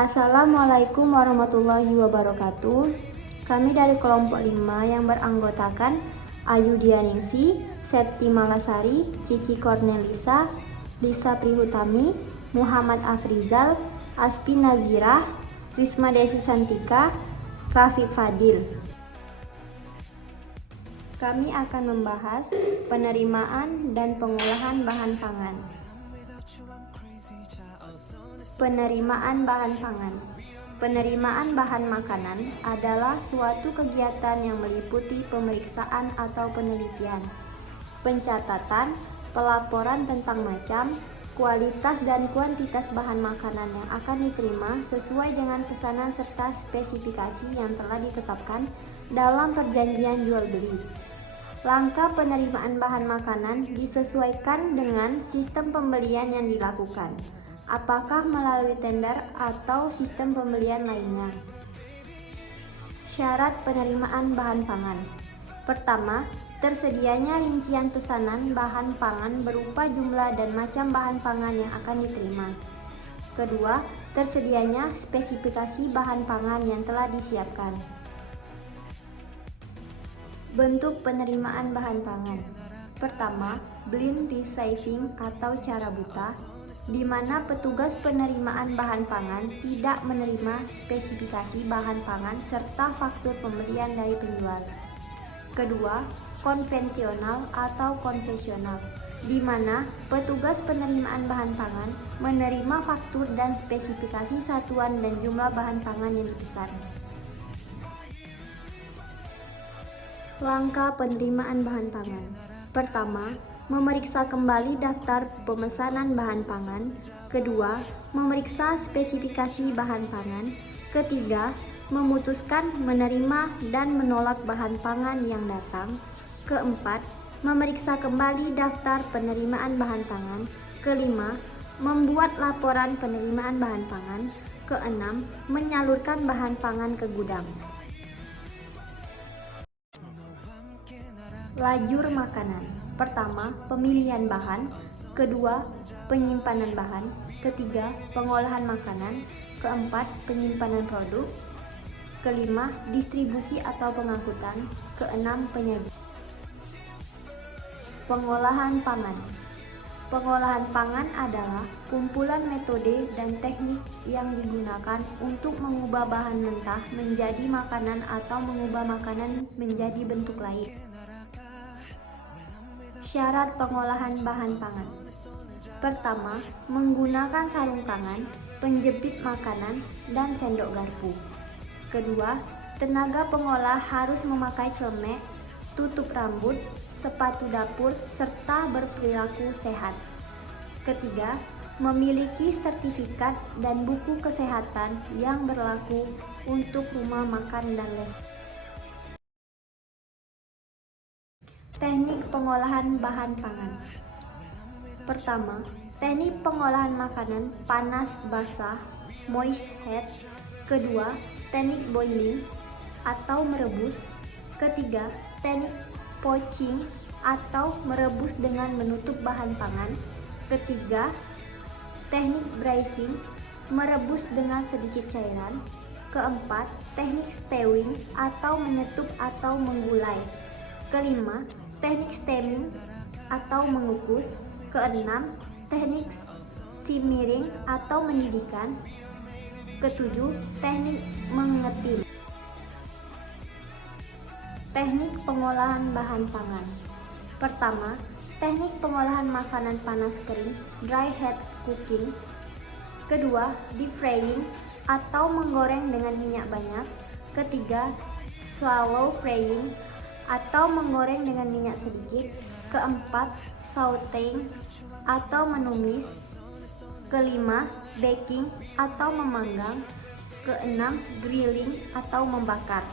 Assalamualaikum warahmatullahi wabarakatuh. Kami dari kelompok 5 yang beranggotakan Ayu Dianingsi, Septi Malasari, Cici Cornelisa, Lisa Prihutami, Muhammad Afrizal, Aspi Nazirah, Risma Desi Santika, Rafiq Fadil. Kami akan membahas penerimaan dan pengolahan bahan pangan. Penerimaan bahan pangan. Penerimaan bahan makanan adalah suatu kegiatan yang meliputi pemeriksaan atau penelitian, pencatatan, pelaporan tentang macam, kualitas dan kuantitas bahan makanan yang akan diterima sesuai dengan pesanan serta spesifikasi yang telah ditetapkan dalam perjanjian jual beli. Langkah penerimaan bahan makanan disesuaikan dengan sistem pembelian yang dilakukan, apakah melalui tender atau sistem pembelian lainnya. Syarat penerimaan bahan pangan. Pertama, tersedianya rincian pesanan bahan pangan berupa jumlah dan macam bahan pangan yang akan diterima. Kedua, tersedianya spesifikasi bahan pangan yang telah disiapkan. Bentuk penerimaan bahan pangan. Pertama, blind receiving atau cara buta, di mana petugas penerimaan bahan pangan tidak menerima spesifikasi bahan pangan serta faktur pembelian dari penjual. Kedua, konvensional atau konvensional, di mana petugas penerimaan bahan pangan menerima faktur dan spesifikasi satuan dan jumlah bahan pangan yang dipesan. Langkah penerimaan bahan pangan. Pertama, memeriksa kembali daftar pemesanan bahan pangan. Kedua, memeriksa spesifikasi bahan pangan. Ketiga, memutuskan menerima dan menolak bahan pangan yang datang. Keempat, memeriksa kembali daftar penerimaan bahan pangan. Kelima, membuat laporan penerimaan bahan pangan. Keenam, menyalurkan bahan pangan ke gudang. Lajur makanan. Pertama, pemilihan bahan. Kedua, penyimpanan bahan. Ketiga, pengolahan makanan. Keempat, penyimpanan produk. Kelima, distribusi atau pengangkutan. Keenam, penyajian. Pengolahan pangan. Pengolahan pangan adalah kumpulan metode dan teknik yang digunakan untuk mengubah bahan mentah menjadi makanan atau mengubah makanan menjadi bentuk lain. Syarat pengolahan bahan pangan. Pertama, menggunakan sarung tangan, penjepit makanan, dan sendok garpu. Kedua, tenaga pengolah harus memakai celemek, tutup rambut, sepatu dapur, serta berperilaku sehat. Ketiga, memiliki sertifikat dan buku kesehatan yang berlaku untuk rumah makan dan restoran. Teknik pengolahan bahan pangan. Pertama, teknik pengolahan makanan panas basah, moist heat. Kedua, teknik boiling atau merebus. Ketiga, teknik poaching atau merebus dengan menutup bahan pangan. Ketiga, teknik braising, merebus dengan sedikit cairan. Keempat, teknik stewing atau menyetup atau menggulai. Kelima, teknik steaming atau mengukus. Keenam, teknik simmering atau mendidihkan. Ketujuh, teknik mengetim. Teknik pengolahan bahan pangan. Pertama, teknik pengolahan makanan panas kering, dry heat cooking. Kedua, deep frying atau menggoreng dengan minyak banyak. Ketiga, shallow frying atau menggoreng dengan minyak sedikit. Keempat, sauteing atau menumis. Kelima, baking atau memanggang. Keenam, grilling atau membakar.